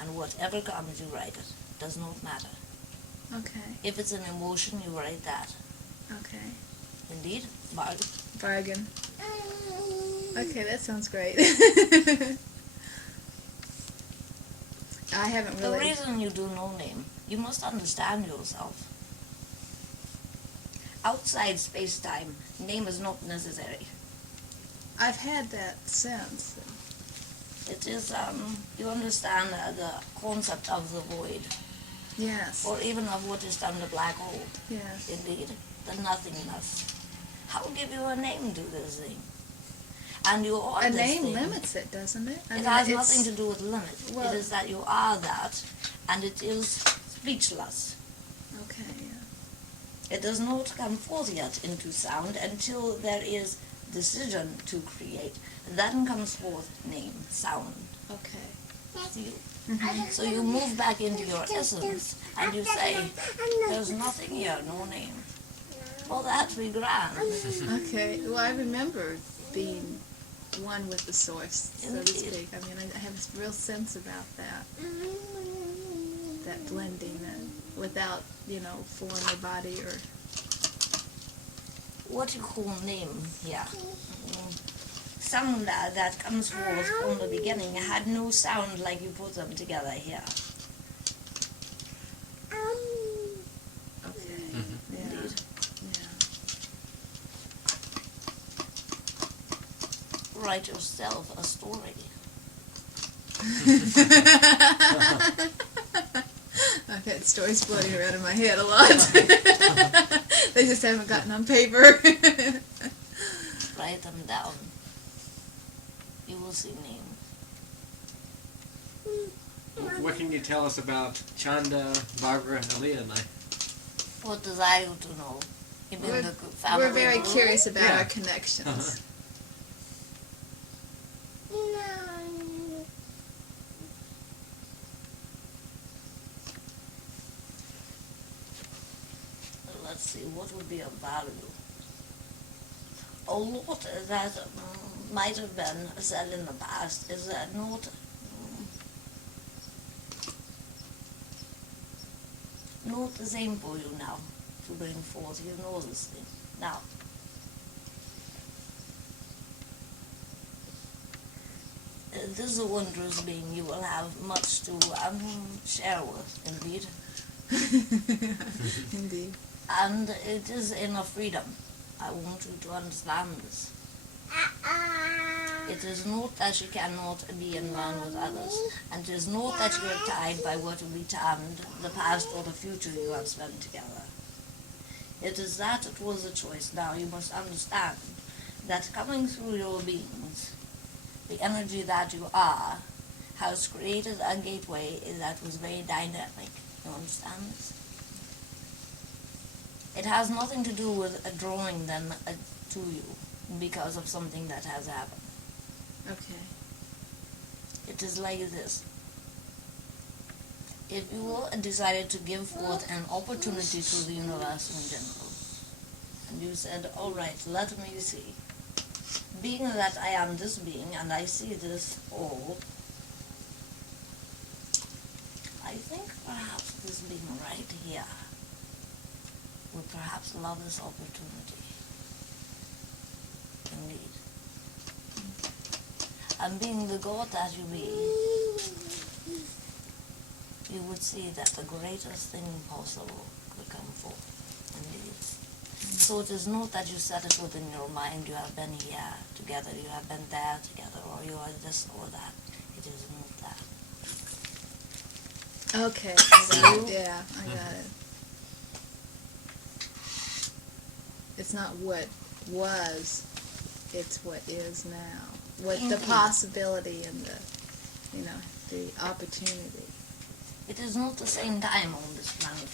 And whatever comes, you write it. Does not matter. Okay. If it's an emotion, you write that. Okay. Indeed, bargain. Bargain. Okay, that sounds great. I haven't The really. reason you do no name, you must understand yourself. Outside space-time, name is not necessary. I've had that sense. It is, you understand the concept of the void, Yes. or even of what is termed a black hole. Yes. Indeed, the nothingness. How give you a name to this thing? And you are A this name thing. limits it, doesn't it? It has nothing to do with limit. Well- It is that you are that, and it is speechless. Okay. Yeah. It does not come forth yet into sound until there is decision to create. Then comes forth name, sound. Okay. You. Mhm. So you move back into your essence, and you say, there's nothing here, no name. Well, that'd be grand. Okay. Well, I remember being one with the source, so to Indeed. speak. I mean, I have a real sense about that. That blending, without, form or body or. What you call name here? Sound that comes forth from the beginning had no sound like you put them together here. Okay. Mhm. Yeah. Indeed. Yeah. Write yourself a story. I've had stories floating around in my head a lot. They just haven't gotten on paper. Write them down. You will see name. What can you tell us about Chanda, Barbara, and Aaliyah and I? What desire you to know? You mean the family We're very group? curious about Yeah. our connections. Let's see, what would be of value? A lot that might have been said in the past is not the same for you now to bring forth. You know this thing. Now, this is a wondrous being. You will have much to share with, indeed. Indeed. And it is inner freedom. I want you to understand this. It is not that you cannot be in line with others, and it is not that you are tied by what will be termed the past or the future you have spent together. It is that it was a choice. Now you must understand that coming through your beings, the energy that you are, has created a gateway that was very dynamic. You understand this? It has nothing to do with drawing them to you because of something that has happened. Okay. It is like this. If you decided to give forth an opportunity to the universe in general, and you said, all right, let me see. Being that I am this being and I see this all, I think perhaps this being right here would perhaps love this opportunity. Indeed. And being the God that you be, you would see that the greatest thing possible could come forth. Indeed. So it is not that you set it within your mind, you have been here together, you have been there together, or you are this or that. It is not that. Okay. I got it. Yeah, I got it. It's not what was, it's what is now. What the Indeed. possibility and the opportunity. It is not the same time on this planet.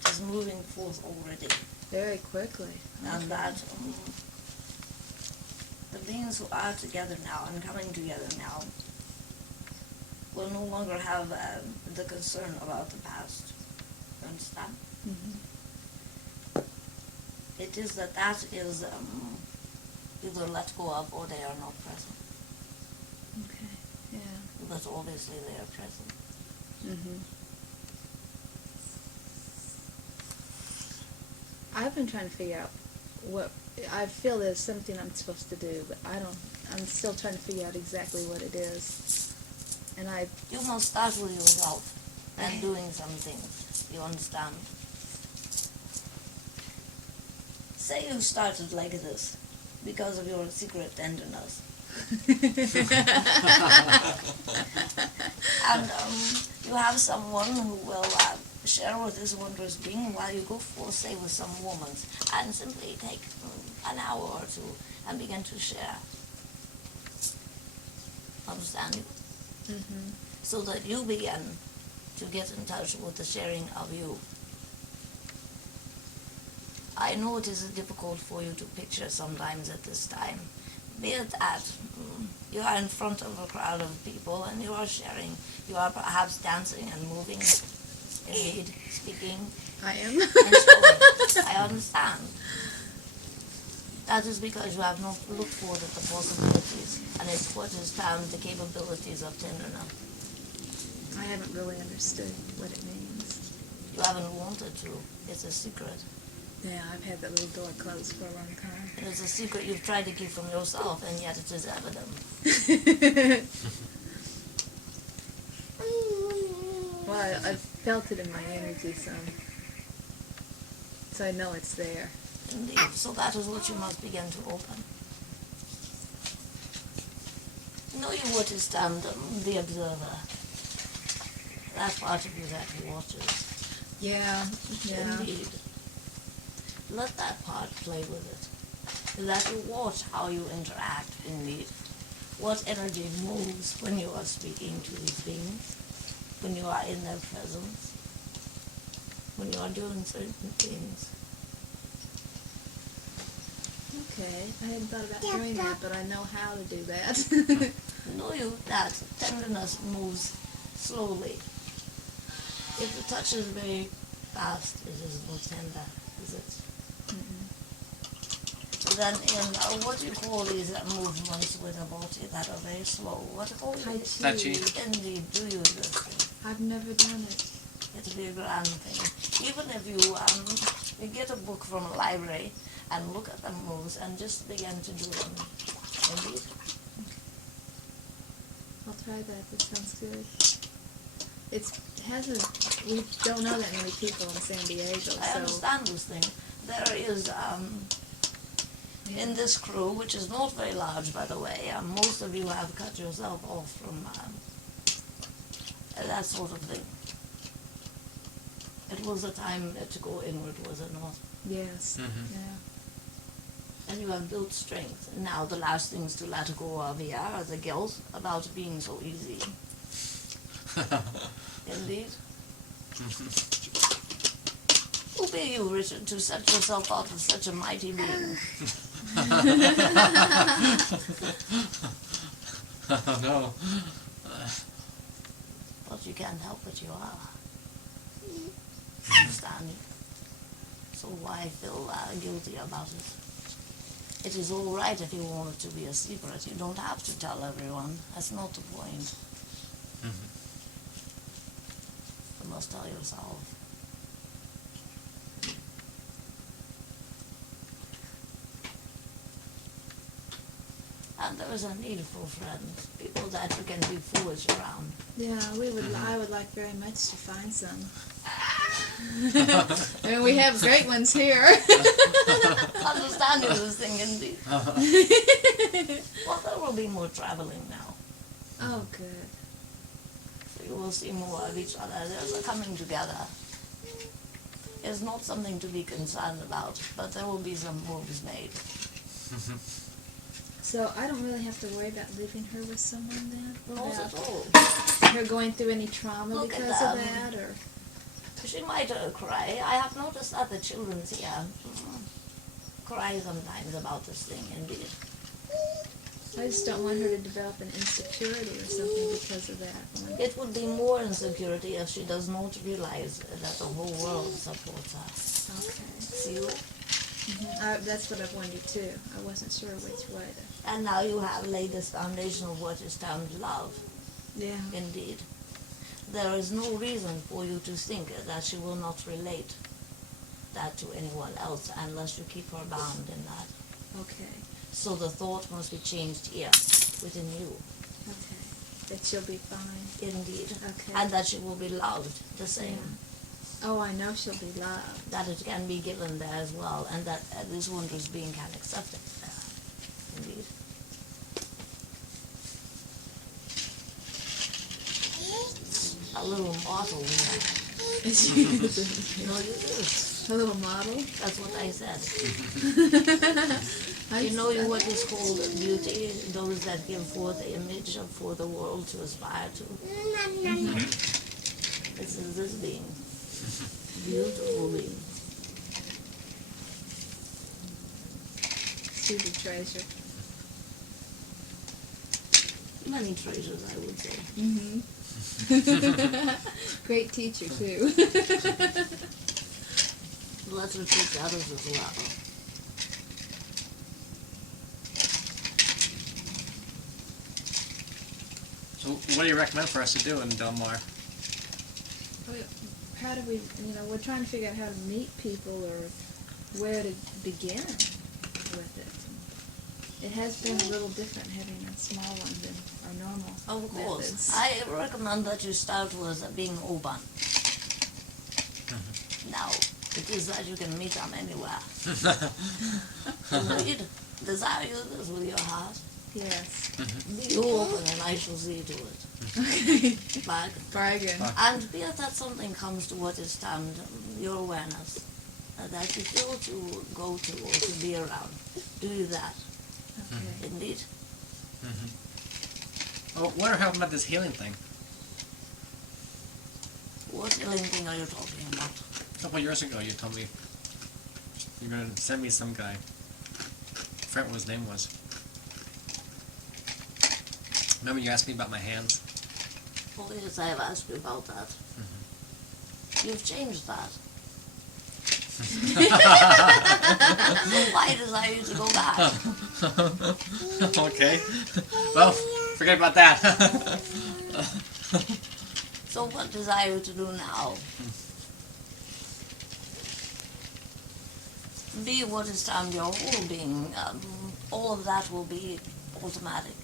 It is moving forth already. Very quickly. And Okay. that the beings who are together now and coming together now will no longer have the concern about the past. You understand? Mhm. It is that is either let go of or they are not present. Okay. Yeah. But obviously they are present. Mhm. I've been trying to figure out what, I feel there's something I'm supposed to do, but I'm still trying to figure out exactly what it is. And You must start with yourself and doing something. You understand? Say you started like this because of your secret tenderness. And you have someone who will share with this wondrous being while you go forth, say, with some woman, and simply take an hour or two and begin to share. Understand you? Mm-hmm. So that you begin to get in touch with the sharing of you. I know it is difficult for you to picture sometimes at this time. Be it that you are in front of a crowd of people and you are sharing. You are perhaps dancing and moving, indeed, speaking. I am. And showing. I understand. That is because you have not looked forward at the possibilities, and it's what is termed the capabilities of tenderness. I haven't really understood what it means. You haven't wanted to. It's a secret. Yeah, I've had that little door closed for a long time. It is a secret you've tried to keep from yourself, and yet it is evident. Well, I've felt it in my energy some. So I know it's there. Indeed. So that is what you must begin to open. Know you what is termed the observer. That part of you that watches. Yeah. Indeed. Let that part play with it. Let you watch how you interact, indeed. What energy moves when you are speaking to these beings, when you are in their presence, when you are doing certain things. Okay, I hadn't thought about doing that, but I know how to do that. Know you that tenderness moves slowly. If the touch is very fast, it is not tender, is it? So then in what you call these movements with the body that are very slow, what call Tai it? Tai Chi. Indeed, do you this thing? I've never done it. It'll be a grand thing. Even if you get a book from a library and look at the moves and just begin to do them. Indeed. I'll try that. That sounds good. We don't know that many people in San Diego, I so understand this thing. There is, in this crew, which is not very large, by the way, most of you have cut yourself off from that sort of thing. It was a time to go inward, was it not? yes, Mhm. yeah. And you have built strength. Now the last things to let go of here are the guilt about being so easy. Indeed. Who be you, Richard, to set yourself out with such a mighty being? No. But you can't help it, you are. Understand? So why feel guilty about it? It is all right if you want it to be a secret. You don't have to tell everyone. That's not the point. Mhm. You must tell yourself. And there is a need for friends, people that you can be foolish around. Yeah, I would like very much to find some. I mean, we have great ones here. Understanding this thing, indeed. Well, there will be more traveling now. Oh, good. So you will see more of each other. There's a coming together. It's not something to be concerned about, but there will be some moves made. So I don't really have to worry about leaving her with someone then? Or Not about at all. her going through any trauma Look at because of them. that? Or She might cry. I have noticed that the children here cry sometimes about this thing, indeed. I just don't want her to develop an insecurity or something because of that. It would be more insecurity if she does not realize that the whole world supports her. Okay. See? That's what I've wondered too. I wasn't sure which way to. And now you have laid this foundation of what is termed love, Yeah. that to anyone else unless you keep her bound in that. Okay. So the thought must be changed here, within you. Okay. That she'll be fine. Indeed. Okay. And that she will be loved the same. Yeah. Oh, I know she'll be loved. That it can be given there as well, and that this wondrous being can accept it there. Indeed. A little model, yeah. No, you do. A little model? That's what I said. You know what is called beauty? Those that give forth the image for the world to aspire to. This is this being. Beautiful being. She's a treasure. Many treasures, I would say. Mm-hmm. Great teacher, too. Let her teach others as well. So what do you recommend for us to do in Del Mar? How do we, we're trying to figure out how to meet people or where to begin with it. It has been a little different having a small one than our normal Of course. methods. I recommend that you start with being open. Now, it is that you can meet them anywhere. Indeed, desire you this with your heart. Yes. Be open and I shall see to it. Okay. Bargain. Bargain. And be it that something comes to what is termed your awareness, that you feel to go to or to be around, do that. Okay. Indeed. Oh, what happened about this healing thing? What healing thing are you talking about? A couple years ago, you told me you're going to send me some guy. I forgot what his name was. Remember you asked me about my hands? Oh yes, I have asked you about that. You've changed that. Why desire you to go back? Okay. Well, forget about that. So what desire you to do now? Be what is termed your whole being. All of that will be automatic.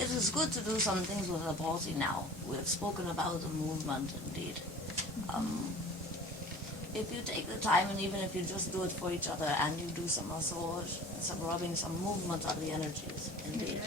It is good to do some things with the party now. We have spoken about the movement, indeed. If you take the time, and even if you just do it for each other, and you do some massage, some rubbing, some movement of the energies, indeed.